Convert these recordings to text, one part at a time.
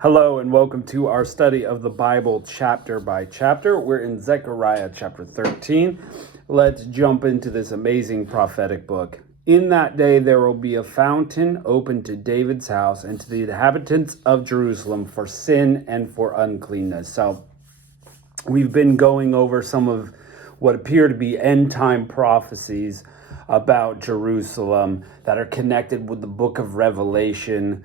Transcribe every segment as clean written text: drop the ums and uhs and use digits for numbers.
Hello and welcome to our study of the Bible chapter by chapter. We're in Zechariah chapter 13. Let's jump into this amazing prophetic book. In that day there will be a fountain open to David's house and to the inhabitants of Jerusalem for sin and for uncleanness. So we've been going over some of what appear to be end time prophecies about Jerusalem that are connected with the book of Revelation.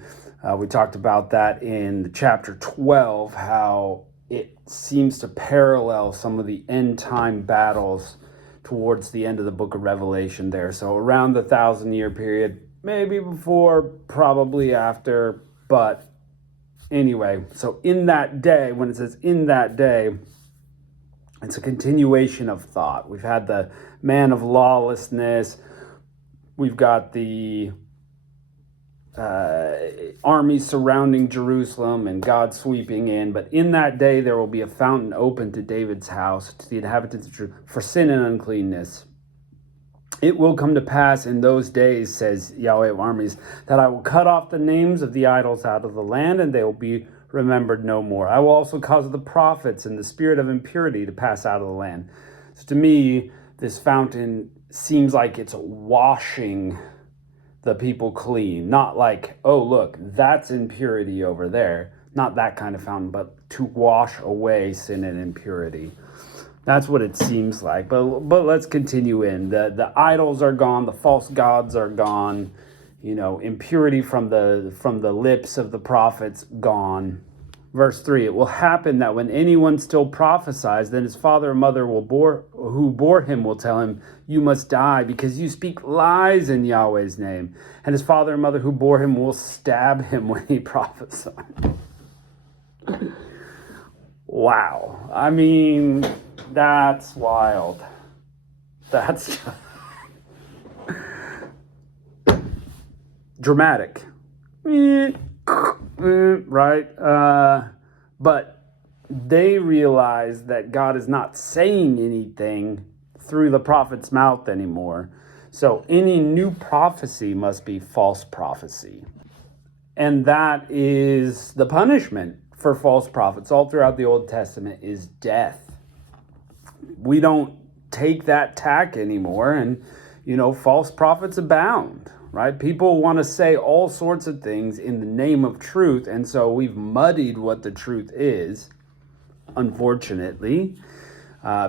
We talked about that in chapter 12, how it seems to parallel some of the end time battles towards the end of the book of Revelation there. So around the 1,000-year period, maybe before, probably after, but anyway. So in that day, when it says in that day, it's a continuation of thought. We've had the man of lawlessness. We've got the armies surrounding Jerusalem and God sweeping in. But in that day there will be a fountain open to David's house, to the inhabitants of Jerusalem, for sin and uncleanness. It will come to pass in those days, says Yahweh of armies, that I will cut off the names of the idols out of the land, and they will be remembered no more. I will also cause the prophets and the spirit of impurity to pass out of the land. So to me, this fountain seems like it's washing the people clean. Not like, oh, look, that's impurity over there. Not that kind of fountain, but to wash away sin and impurity. That's what it seems like. But let's continue in. The idols are gone. The false gods are gone. You know, impurity from the lips of the prophets gone. Verse 3, it will happen that when anyone still prophesies, then his father or mother who bore him will tell him, you must die because you speak lies in Yahweh's name. And his father and mother who bore him will stab him when he prophesies. Wow. I mean, that's wild. That's dramatic. Right? But they realize that God is not saying anything through the prophet's mouth anymore. So any new prophecy must be false prophecy. And that is the punishment for false prophets all throughout the Old Testament is death. We don't take that tack anymore. And, false prophets abound. Right? People want to say all sorts of things in the name of truth, and so we've muddied what the truth is, unfortunately,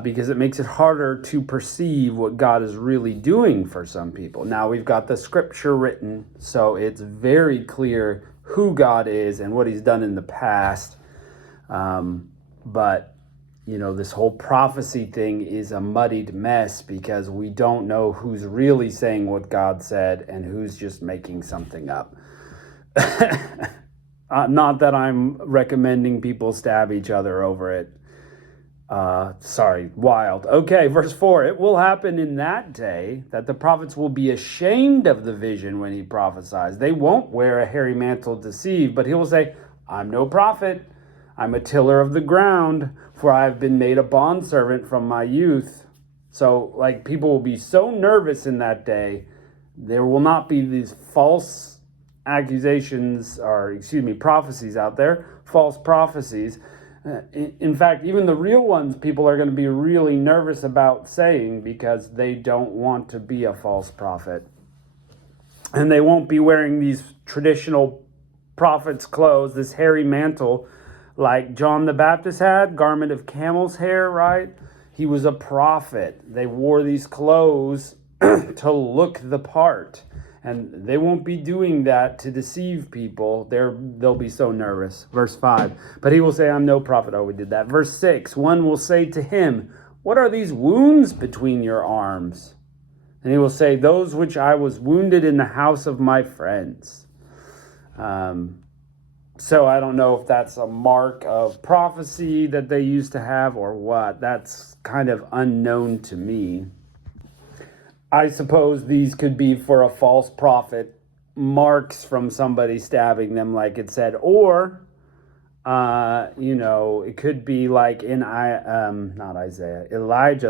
because it makes it harder to perceive what God is really doing for some people. Now, we've got the scripture written, so it's very clear who God is and what he's done in the past, but this whole prophecy thing is a muddied mess because we don't know who's really saying what God said and who's just making something up. Not that I'm recommending people stab each other over it. Wild. Okay, verse 4. It will happen in that day that the prophets will be ashamed of the vision when he prophesies. They won't wear a hairy mantle to deceive, but he will say, I'm no prophet. I'm a tiller of the ground, for I have been made a bondservant from my youth. So, people will be so nervous in that day, there will not be these false accusations, prophecies out there, false prophecies. In fact, even the real ones, people are going to be really nervous about saying because they don't want to be a false prophet. And they won't be wearing these traditional prophet's clothes, this hairy mantle, like John the Baptist had, garment of camel's hair, right? He was a prophet. They wore these clothes to look the part. And they won't be doing that to deceive people. They'll be so nervous. Verse 5, but he will say, I'm no prophet. Oh, we did that. Verse 6, one will say to him, what are these wounds between your arms? And he will say, those which I was wounded in the house of my friends. So I don't know if that's a mark of prophecy that they used to have or what. That's kind of unknown to me. I suppose these could be for a false prophet, marks from somebody stabbing them, like it said. Or, it could be like in Elijah,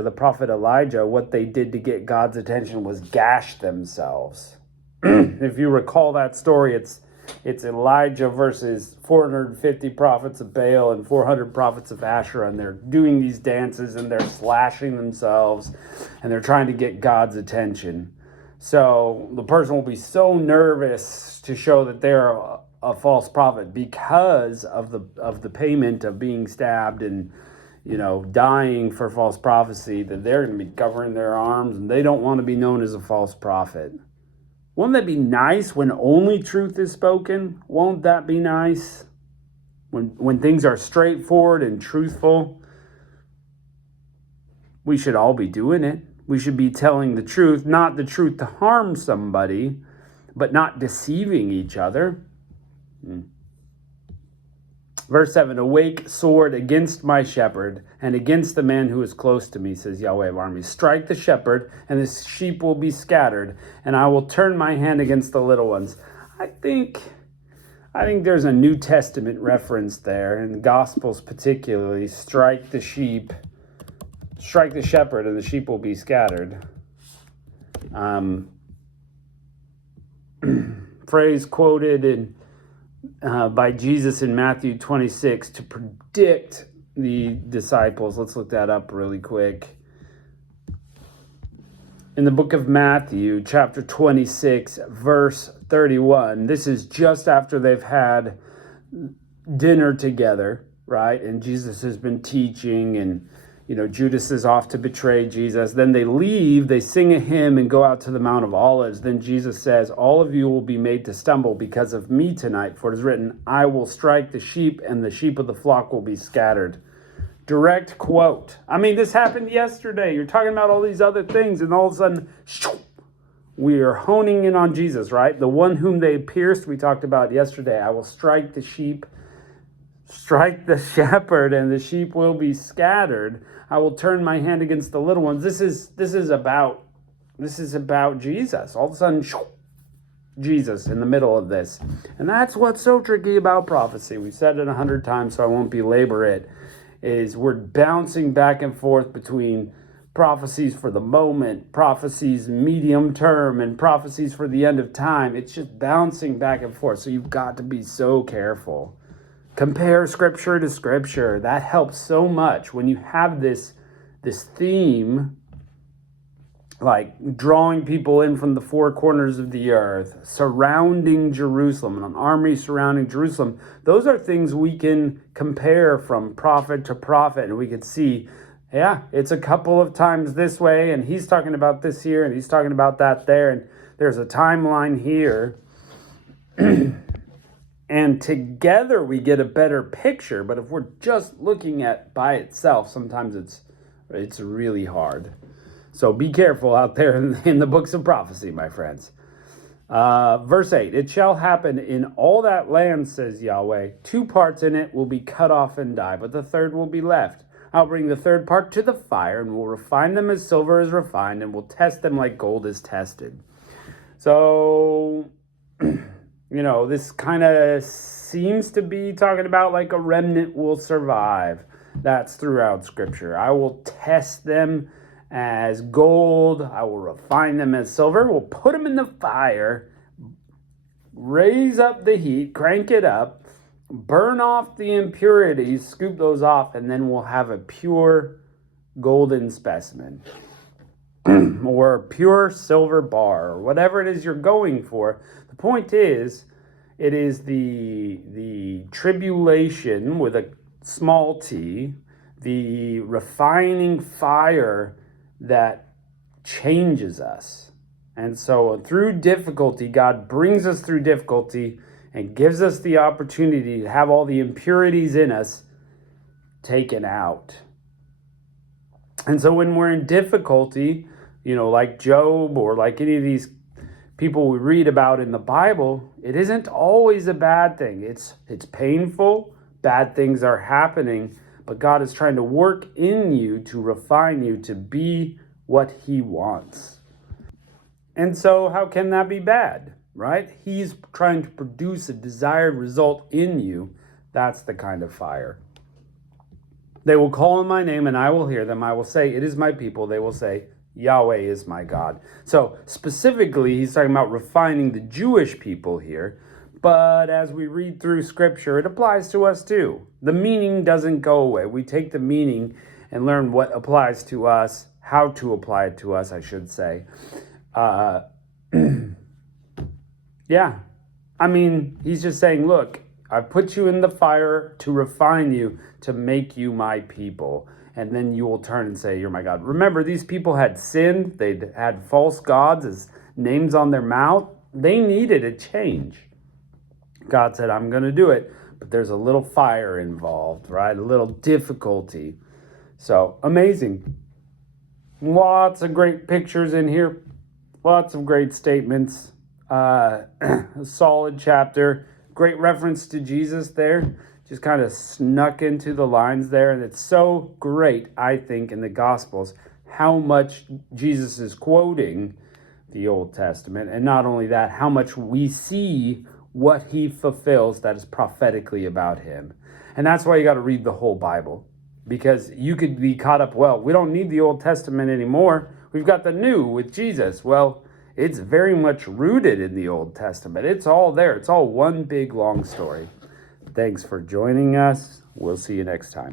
the prophet Elijah, what they did to get God's attention was gash themselves. If you recall that story, it's It's Elijah versus 450 prophets of Baal and 400 prophets of Asherah, and they're doing these dances and they're slashing themselves and they're trying to get God's attention. So the person will be so nervous to show that they're a false prophet because of the payment of being stabbed and dying for false prophecy, that they're going to be covering their arms and they don't want to be known as a false prophet. Won't that be nice when only truth is spoken? Won't that be nice? When things are straightforward and truthful, we should all be doing it. We should be telling the truth, not the truth to harm somebody, but not deceiving each other. Verse 7, awake sword against my shepherd and against the man who is close to me, says Yahweh of armies. Strike the shepherd and the sheep will be scattered, and I will turn my hand against the little ones. I think there's a New Testament reference there, in the Gospels particularly. Strike the shepherd and the sheep will be scattered. Phrase quoted by Jesus in Matthew 26 to predict the disciples. Let's look that up really quick. In the book of Matthew, chapter 26, verse 31, this is just after they've had dinner together, right? And Jesus has been teaching, and Judas is off to betray Jesus. Then they leave, they sing a hymn and go out to the Mount of Olives. Then Jesus says, all of you will be made to stumble because of me tonight, for it is written, I will strike the sheep and the sheep of the flock will be scattered. Direct quote. I mean, this happened yesterday. You're talking about all these other things, and all of a sudden, we are honing in on Jesus, right? The one whom they pierced, we talked about yesterday. I will strike the sheep, strike the shepherd, and the sheep will be scattered. I will turn my hand against the little ones. This is about Jesus. All of a sudden, Jesus in the middle of this. And that's what's so tricky about prophecy. We've said it 100 times, so I won't belabor it, is we're bouncing back and forth between prophecies for the moment, prophecies medium term, and prophecies for the end of time. It's just bouncing back and forth. So you've got to be so careful. Compare scripture to scripture. That helps so much when you have this theme, like drawing people in from the four corners of the earth, surrounding Jerusalem, and an army surrounding Jerusalem. Those are things we can compare from prophet to prophet, and we could see, yeah, it's a couple of times this way, and he's talking about this here, and he's talking about that there, and there's a timeline here. And together we get a better picture. But if we're just looking at by itself, sometimes it's really hard. So be careful out there in the books of prophecy, my friends. Verse 8, it shall happen in all that land, says Yahweh, 2 parts in it will be cut off and die, but the third will be left. I'll bring the third part to the fire, and will refine them as silver is refined, and will test them like gold is tested. So this kind of seems to be talking about like a remnant will survive. That's throughout Scripture. I will test them as gold. I will refine them as silver. We'll put them in the fire, raise up the heat, crank it up, burn off the impurities, scoop those off, and then we'll have a pure golden specimen or a pure silver bar, or whatever it is you're going for. The point is, it is the tribulation with a small t, the refining fire that changes us. And so through difficulty, God brings us through difficulty and gives us the opportunity to have all the impurities in us taken out. And so when we're in difficulty, like Job or like any of these people we read about in the Bible, it isn't always a bad thing. It's painful, bad things are happening, but God is trying to work in you to refine you to be what He wants. And so how can that be bad, right? He's trying to produce a desired result in you. That's the kind of fire. They will call on my name and I will hear them. I will say, it is my people. They will say, Yahweh is my God. So specifically, he's talking about refining the Jewish people here. But as we read through Scripture, it applies to us too. The meaning doesn't go away. We take the meaning and learn what applies to us, how to apply it to us, I should say. Yeah. I mean, he's just saying, look, I've put you in the fire to refine you, to make you my people. And then you will turn and say, you're my God. Remember, these people had sinned. They'd had false gods as names on their mouth. They needed a change. God said, I'm going to do it. But there's a little fire involved, right? A little difficulty. So, amazing. Lots of great pictures in here. Lots of great statements. A solid chapter. Great reference to Jesus there. Just kind of snuck into the lines there. And it's so great, I think, in the Gospels, how much Jesus is quoting the Old Testament. And not only that, how much we see what he fulfills that is prophetically about him. And that's why you got to read the whole Bible. Because you could be caught up, well, we don't need the Old Testament anymore. We've got the New with Jesus. Well, it's very much rooted in the Old Testament. It's all there. It's all one big long story. Thanks for joining us. We'll see you next time.